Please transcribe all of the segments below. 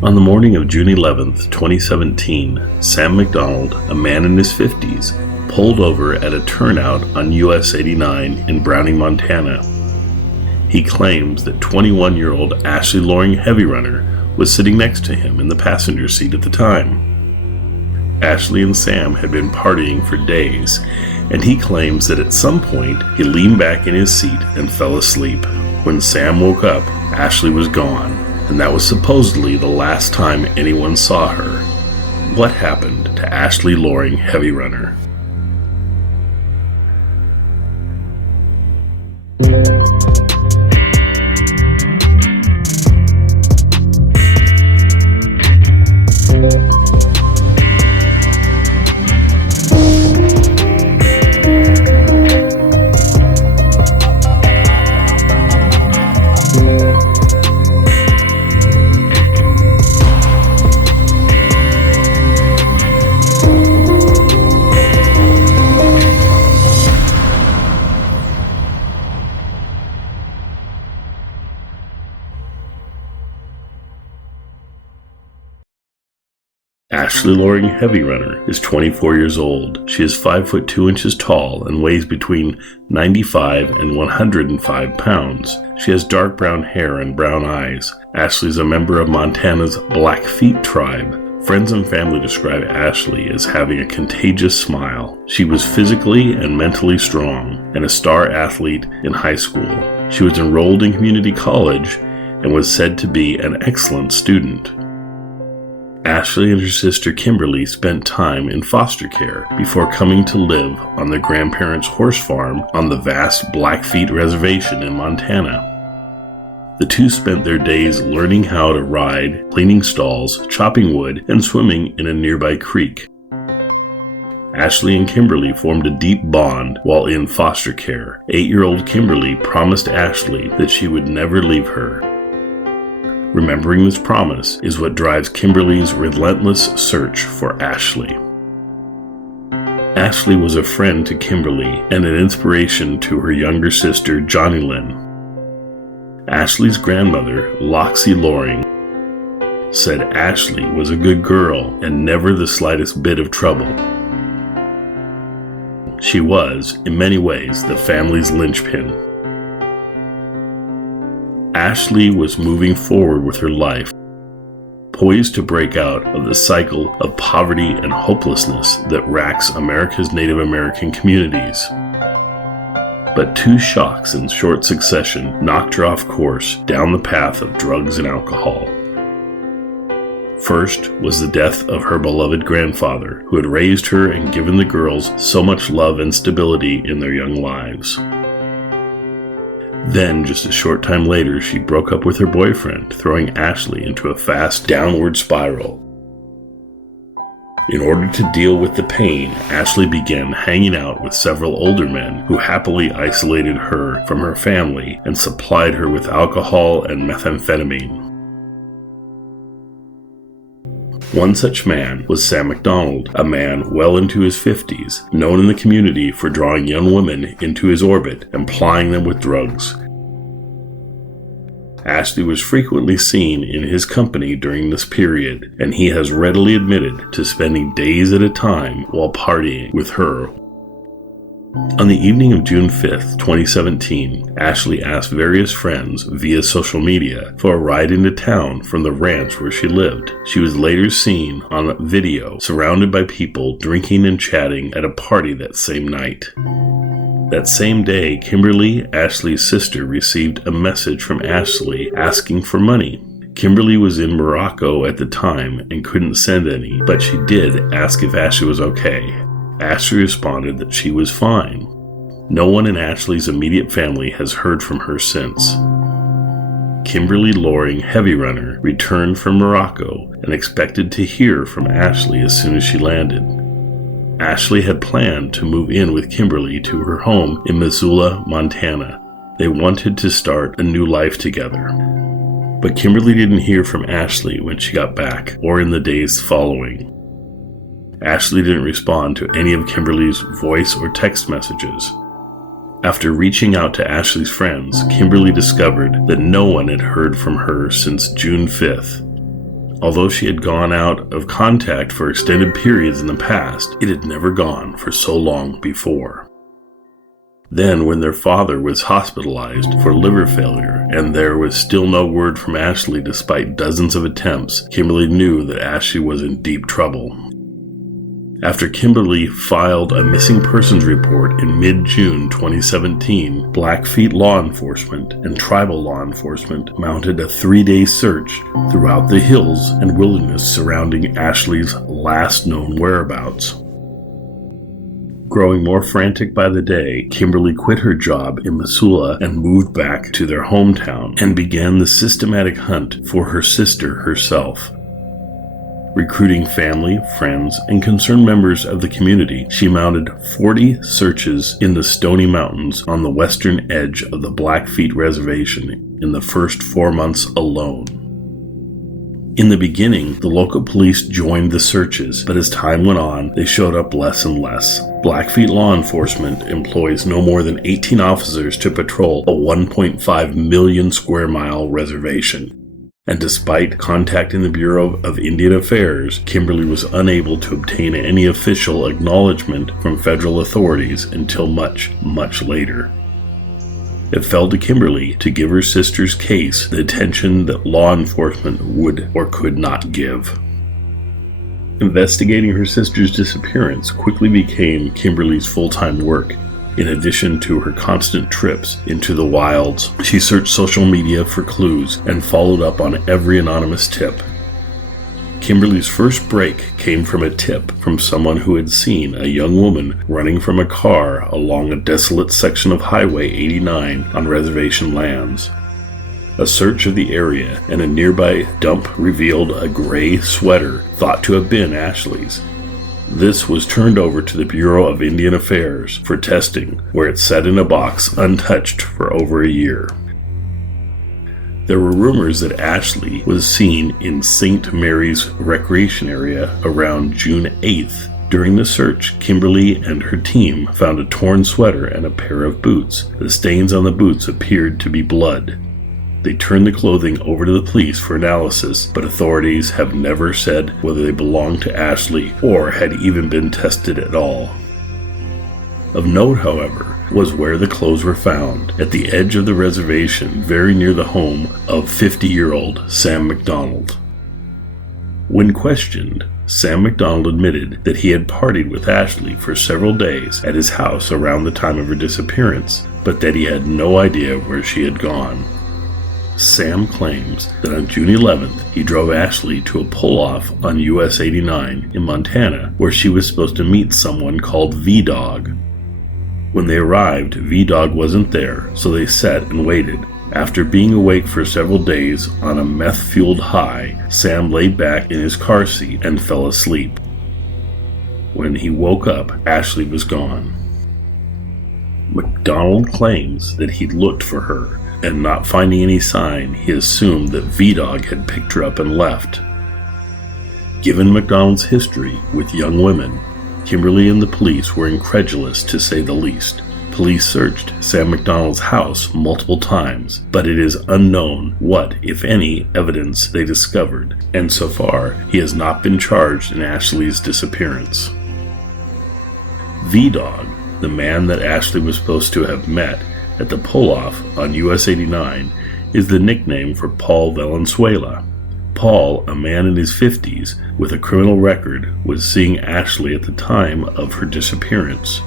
On the morning of June 11th, 2017, Sam McDonald, a man in his 50s, pulled over at a turnout on US 89 in Browning, Montana. He claims that 21-year-old Ashley Loring Heavyrunner was sitting next to him in the passenger seat at the time. Ashley and Sam had been partying for days, and he claims that at some point he leaned back in his seat and fell asleep. When Sam woke up, Ashley was gone, and that was supposedly the last time anyone saw her. What happened to Ashley Loring Heavyrunner? Ashley Loring Heavyrunner is 24 years old. She is 5 foot 2 inches tall and weighs between 95 and 105 pounds. She has dark brown hair and brown eyes. Ashley is a member of Montana's Blackfeet tribe. Friends and family describe Ashley as having a contagious smile. She was physically and mentally strong and a star athlete in high school. She was enrolled in community college and was said to be an excellent student. Ashley and her sister Kimberly spent time in foster care before coming to live on their grandparents' horse farm on the vast Blackfeet reservation in Montana. The two spent their days learning how to ride, cleaning stalls, chopping wood, and swimming in a nearby creek. Ashley and Kimberly formed a deep bond while in foster care. 8-year-old Kimberly promised Ashley that she would never leave her. Remembering this promise is what drives Kimberly's relentless search for Ashley. Ashley was a friend to Kimberly and an inspiration to her younger sister, Johnny Lynn. Ashley's grandmother, Loxie Loring, said Ashley was a good girl and never the slightest bit of trouble. She was, in many ways, the family's linchpin. Ashley was moving forward with her life, poised to break out of the cycle of poverty and hopelessness that racks America's Native American communities. But two shocks in short succession knocked her off course down the path of drugs and alcohol. First was the death of her beloved grandfather, who had raised her and given the girls so much love and stability in their young lives. Then, just a short time later, she broke up with her boyfriend, throwing Ashley into a fast downward spiral. In order to deal with the pain, Ashley began hanging out with several older men who happily isolated her from her family and supplied her with alcohol and methamphetamine. One such man was Sam McDonald, a man well into his 50s, known in the community for drawing young women into his orbit and plying them with drugs. Ashley was frequently seen in his company during this period, and he has readily admitted to spending days at a time while partying with her. On the evening of June 5th, 2017, Ashley asked various friends via social media for a ride into town from the ranch where she lived. She was later seen on video surrounded by people drinking and chatting at a party that same night. That same day, Kimberly, Ashley's sister, received a message from Ashley asking for money. Kimberly was in Morocco at the time and couldn't send any, but she did ask if Ashley was okay. Ashley responded that she was fine. No one in Ashley's immediate family has heard from her since. Kimberly Loring Heavyrunner returned from Morocco and expected to hear from Ashley as soon as she landed. Ashley had planned to move in with Kimberly to her home in Missoula, Montana. They wanted to start a new life together. But Kimberly didn't hear from Ashley when she got back or in the days following. Ashley didn't respond to any of Kimberly's voice or text messages. After reaching out to Ashley's friends, Kimberly discovered that no one had heard from her since June 5th. Although she had gone out of contact for extended periods in the past, it had never gone for so long before. Then, when their father was hospitalized for liver failure, and there was still no word from Ashley despite dozens of attempts, Kimberly knew that Ashley was in deep trouble. After Kimberly filed a missing persons report in mid-June 2017, Blackfeet law enforcement and tribal law enforcement mounted a 3-day search throughout the hills and wilderness surrounding Ashley's last known whereabouts. Growing more frantic by the day, Kimberly quit her job in Missoula and moved back to their hometown and began the systematic hunt for her sister herself. Recruiting family, friends, and concerned members of the community, she mounted 40 searches in the Stony Mountains on the western edge of the Blackfeet Reservation in the first 4 months alone. In the beginning, the local police joined the searches, but as time went on, they showed up less and less. Blackfeet law enforcement employs no more than 18 officers to patrol a 1.5 million square mile reservation. And despite contacting the Bureau of Indian Affairs, Kimberly was unable to obtain any official acknowledgement from federal authorities until much, much later. It fell to Kimberly to give her sister's case the attention that law enforcement would or could not give. Investigating her sister's disappearance quickly became Kimberly's full-time work. In addition to her constant trips into the wilds, she searched social media for clues and followed up on every anonymous tip. Kimberly's first break came from a tip from someone who had seen a young woman running from a car along a desolate section of Highway 89 on reservation lands. A search of the area and a nearby dump revealed a gray sweater thought to have been Ashley's. This was turned over to the Bureau of Indian Affairs for testing, where it sat in a box untouched for over a year. There were rumors that Ashley was seen in St. Mary's recreation area around June 8th. During the search, Kimberly and her team found a torn sweater and a pair of boots. The stains on the boots appeared to be blood. They turned the clothing over to the police for analysis, but authorities have never said whether they belonged to Ashley or had even been tested at all. Of note, however, was where the clothes were found, at the edge of the reservation, very near the home of 50-year-old Sam McDonald. When questioned, Sam McDonald admitted that he had partied with Ashley for several days at his house around the time of her disappearance, but that he had no idea where she had gone. Sam claims that on June 11th, he drove Ashley to a pull-off on US 89 in Montana, where she was supposed to meet someone called V-Dog. When they arrived, V-Dog wasn't there, so they sat and waited. After being awake for several days on a meth-fueled high, Sam laid back in his car seat and fell asleep. When he woke up, Ashley was gone. McDonald claims that he'd looked for her, and not finding any sign, he assumed that V-Dog had picked her up and left. Given McDonald's history with young women, Kimberly and the police were incredulous, to say the least. Police searched Sam McDonald's house multiple times, but it is unknown what, if any, evidence they discovered, and so far, he has not been charged in Ashley's disappearance. V-Dog, the man that Ashley was supposed to have met at the pull-off on US 89, is the nickname for Paul Valenzuela. Paul, a man in his 50s with a criminal record, was seeing Ashley at the time of her disappearance.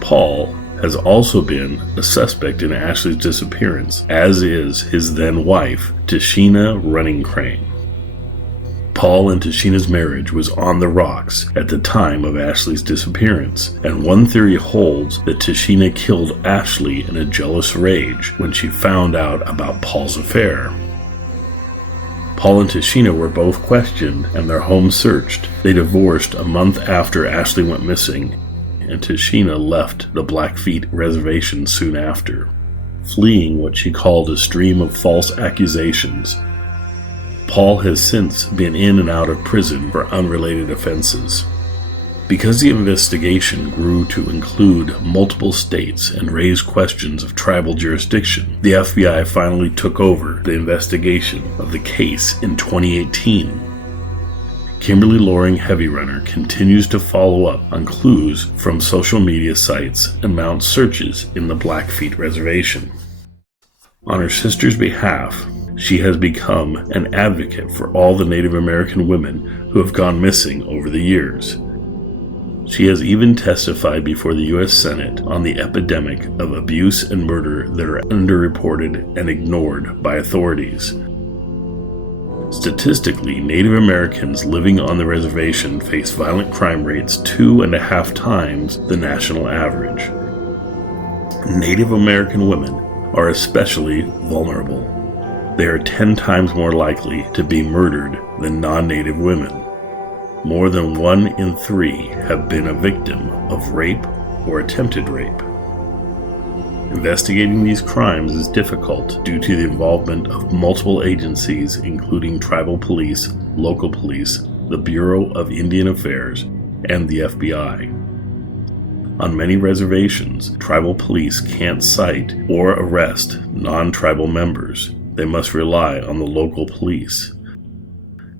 Paul has also been a suspect in Ashley's disappearance, as is his then-wife, Tashina Running Crane. Paul and Tashina's marriage was on the rocks at the time of Ashley's disappearance, and one theory holds that Tashina killed Ashley in a jealous rage when she found out about Paul's affair. Paul and Tashina were both questioned and their home searched. They divorced a month after Ashley went missing, and Tashina left the Blackfeet reservation soon after, fleeing what she called a stream of false accusations. Paul has since been in and out of prison for unrelated offenses. Because the investigation grew to include multiple states and raise questions of tribal jurisdiction, the FBI finally took over the investigation of the case in 2018. Kimberly Loring Heavyrunner continues to follow up on clues from social media sites and mount searches in the Blackfeet Reservation. On her sister's behalf, she has become an advocate for all the Native American women who have gone missing over the years. She has even testified before the U.S. Senate on the epidemic of abuse and murder that are underreported and ignored by authorities. Statistically, Native Americans living on the reservation face violent crime rates 2.5 times the national average. Native American women are especially vulnerable. They are 10 times more likely to be murdered than non-Native women. More than 1 in 3 have been a victim of rape or attempted rape. Investigating these crimes is difficult due to the involvement of multiple agencies, including tribal police, local police, the Bureau of Indian Affairs, and the FBI. On many reservations, tribal police can't cite or arrest non-tribal members. They must rely on the local police.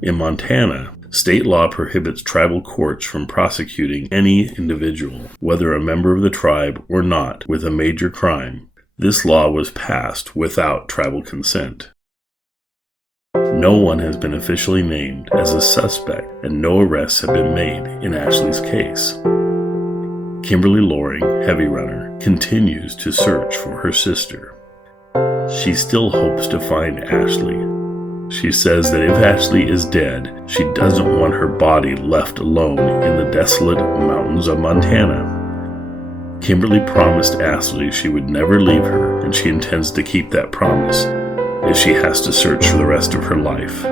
In Montana, state law prohibits tribal courts from prosecuting any individual, whether a member of the tribe or not, with a major crime. This law was passed without tribal consent. No one has been officially named as a suspect, and no arrests have been made in Ashley's case. Kimberly Loring Heavyrunner continues to search for her sister. She still hopes to find Ashley. She says that if Ashley is dead, she doesn't want her body left alone in the desolate mountains of Montana. Kimberly promised Ashley she would never leave her, and she intends to keep that promise if she has to search for the rest of her life.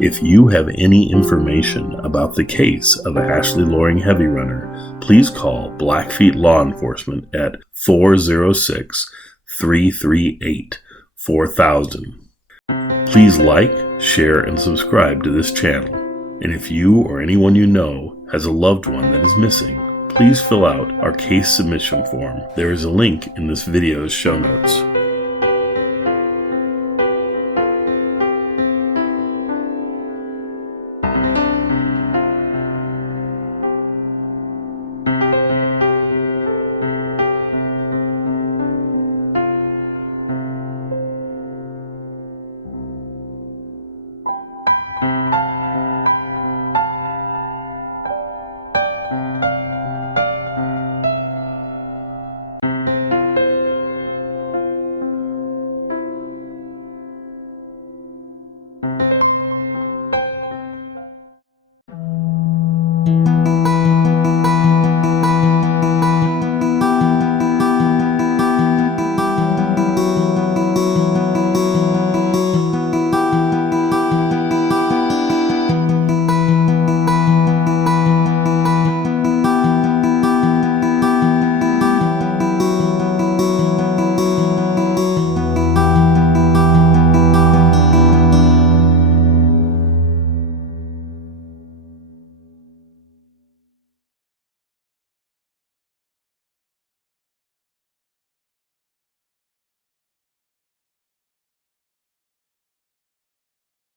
If you have any information about the case of Ashley Loring Heavyrunner, please call Blackfeet Law Enforcement at 406-338-4000. Please like, share, and subscribe to this channel. And if you or anyone you know has a loved one that is missing, please fill out our case submission form. There is a link in this video's show notes.